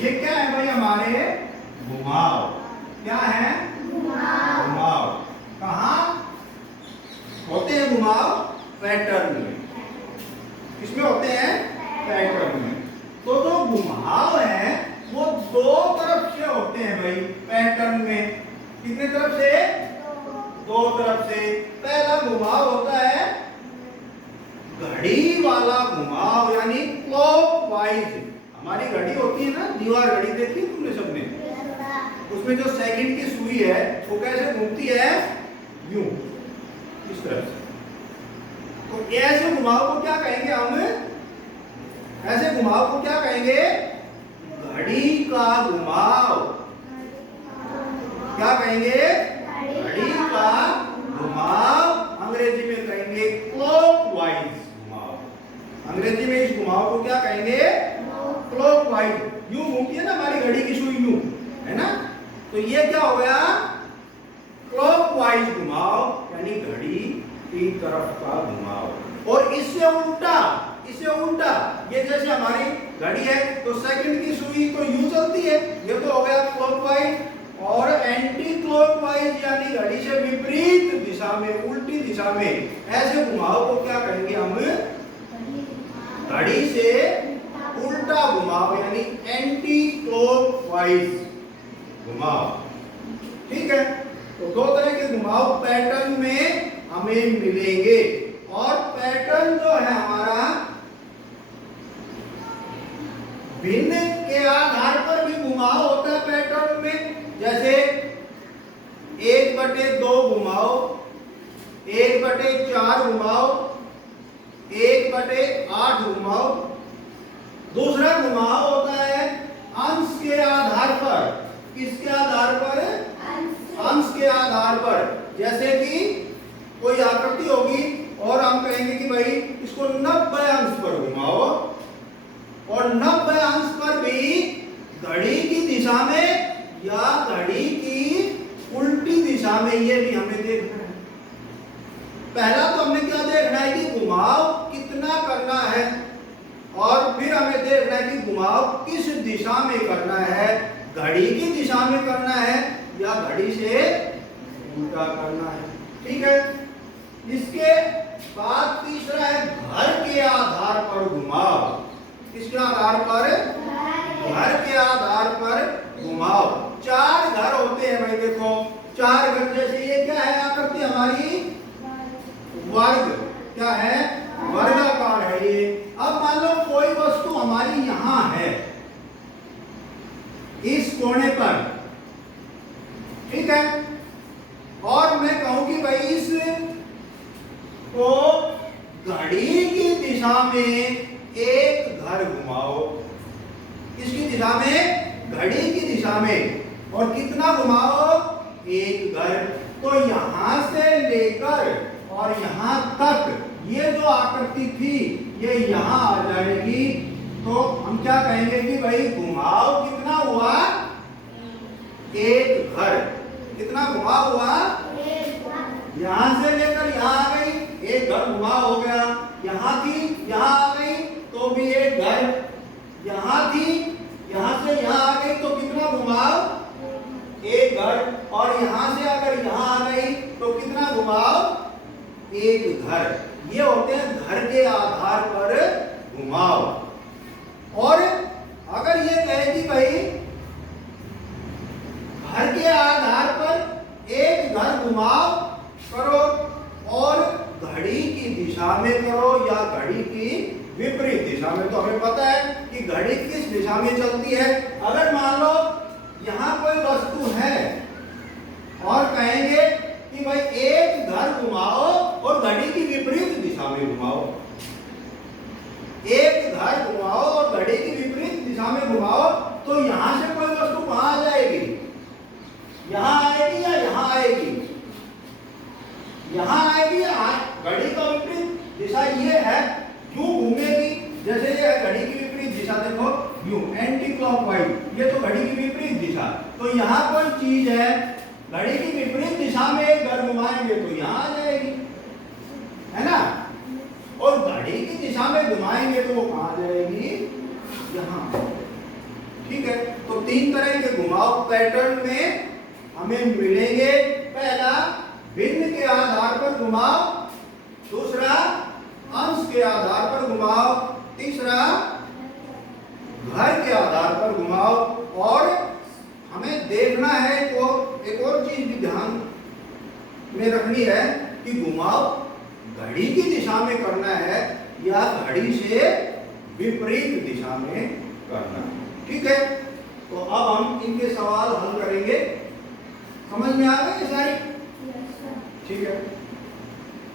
ये क्या है भाई हमारे घुमाव। क्या है? घुमाव। कहाँ होते हैं घुमाव? पैटर्न में। किसमें होते हैं? पैटर्न में। तो जो घुमाव है वो दो तरफ से होते हैं भाई पैटर्न में। कितने तरफ से? दो तरफ से। पहला घुमाव होता है घड़ी वाला घुमाव, यानी क्लॉकवाइज। हमारी घड़ी होती है ना, दीवार घड़ी देखी तुमने सबने? उसमें जो सेकंड की सुई है वो कैसे घूमती है? यूं, इस तरह से। तो ऐसे घुमाव को क्या कहेंगे हम? ऐसे घुमाव को क्या कहेंगे? घड़ी का घुमाव। क्या कहेंगे? घड़ी का घुमाव। अंग्रेजी में कहेंगे क्लॉकवाइज घुमाव। अंग्रेजी में इस घुमाव को क्या कहेंगे? क्लॉकवाइज। यूं घूमती है ना हमारी घड़ी की सुई, यूं, है ना? तो ये क्या हो गया? क्लॉकवाइज घुमाव, यानी घड़ी की तरफ का घुमाव। और इससे उल्टा, ये जैसे हमारी घड़ी है तो सेकंड की सुई तो यूं चलती है, ये तो हो गया क्लॉकवाइज। और एंटी क्लॉकवाइज यानी घड़ी से विपरीत दिशा में, उल्टी दिशा में, ऐसे घुमाव को क्या कहेंगे हम? घड़ी से उल्टा घुमाव, यानी एंटी क्लॉकवाइज घुमाव। ठीक है? तो दो तरह के घुमाव पैटर्न में हमें मिलेंगे। और पैटर्न जो है हमारा भिन्न के आधार पर भी घुमाव होता है पैटर्न में। जैसे 1/2 घुमाव, 1/4 घुमाव, 1/8 घुमाव। दूसरा घुमाव होता है अंश के आधार पर। किसके आधार पर? अंश के आधार पर। जैसे कि कोई आकृति होगी और हम कहेंगे कि भाई इसको 90 अंश पर घुमाओ, और 90 अंश पर भी घड़ी की दिशा में या घड़ी की उल्टी दिशा में, ये भी हमें देखना है। पहला तो हमने क्या देखना है कि घुमाव कितना करना है, और फिर हमें देखना है कि घुमाव किस दिशा में करना है। घड़ी की दिशा में करना है या घड़ी से उल्टा करना है। ठीक है? इसके बाद तीसरा है घर के आधार पर घुमाव। किसके आधार पर? घर के आधार पर घुमाव। 4 घर होते हैं भाई, देखो 4 घर। जैसे ये क्या है आकृति हमारी? वर्ग। क्या है? वर्गाकार है ये। अब मान लो कोई वस्तु हमारी यहां है, इस कोने पर, ठीक है? और मैं कहूं कि भाई इस को घड़ी की दिशा में एक घर घुमाओ। किसकी दिशा में? घड़ी की दिशा में। और कितना घुमाओ? एक घर। तो यहां से लेकर और यहां तक ये जो आकृति थी ये यहां आ जाएगी। तो हम क्या कहेंगे कि भाई घुमाव कितना हुआ? एक घर। कितना घुमाव हुआ? यहां से लेकर यहां आ गई, एक घर घुमाव हो गया। यहां थी, यहां आ गई तो भी एक घर। यहां थी, यहां से यहां आ गई तो कितना घुमाव? एक घर। और यहां से अगर यहां आ गई तो कितना घुमाव? एक घर। ये होते हैं घर के आधार पर घुमाव। और अगर ये कहे कि भाई घर के आधार पर एक घर घुमाव करो और घड़ी की दिशा में करो या घड़ी की विपरीत दिशा में, तो हमें पता है कि घड़ी किस दिशा में चलती है। अगर मान लो यहां कोई वस्तु है और कहेंगे कि भाई एक घर घुमाओ और घड़ी की विपरीत दिशा में घुमाओ, एक घर घुमाओ और घड़ी की विपरीत दिशा में घुमाओ, तो यहां से कोई वस्तु कहां आ जाएगी? यहां आएगी या यहां आएगी? यहां आएगी या घड़ी का विपरीत दिशा ये है, यूं घूमेगी। जैसे ये घड़ी की विपरीत दिशा, देखो यूं एंटी क्लॉकवाइज, ये तो घड़ी की विपरीत दिशा। तो यहां कोई चीज है, घड़ी की विपरीत दिशा में एक घर घुमाएंगे तो यहां आ जाएगी, है ना? और घड़ी की दिशा में घुमाएंगे तो वो कहां जाएगी? यहां। ठीक है? तीन तरह के घुमाव पैटर्न में हमें मिलेंगे। पहला भिन्न के आधार पर घुमाव, दूसरा अंश के आधार पर घुमाव, तीसरा घर के आधार पर घुमाव। और हमें देखना है एक और चीज भी ध्यान में रखनी है कि घुमाव घड़ी की दिशा में करना है या घड़ी से विपरीत दिशा में करना। ठीक है, तो अब हम इनके सवाल हल करेंगे। समझ में आ गए सारी? ठीक है।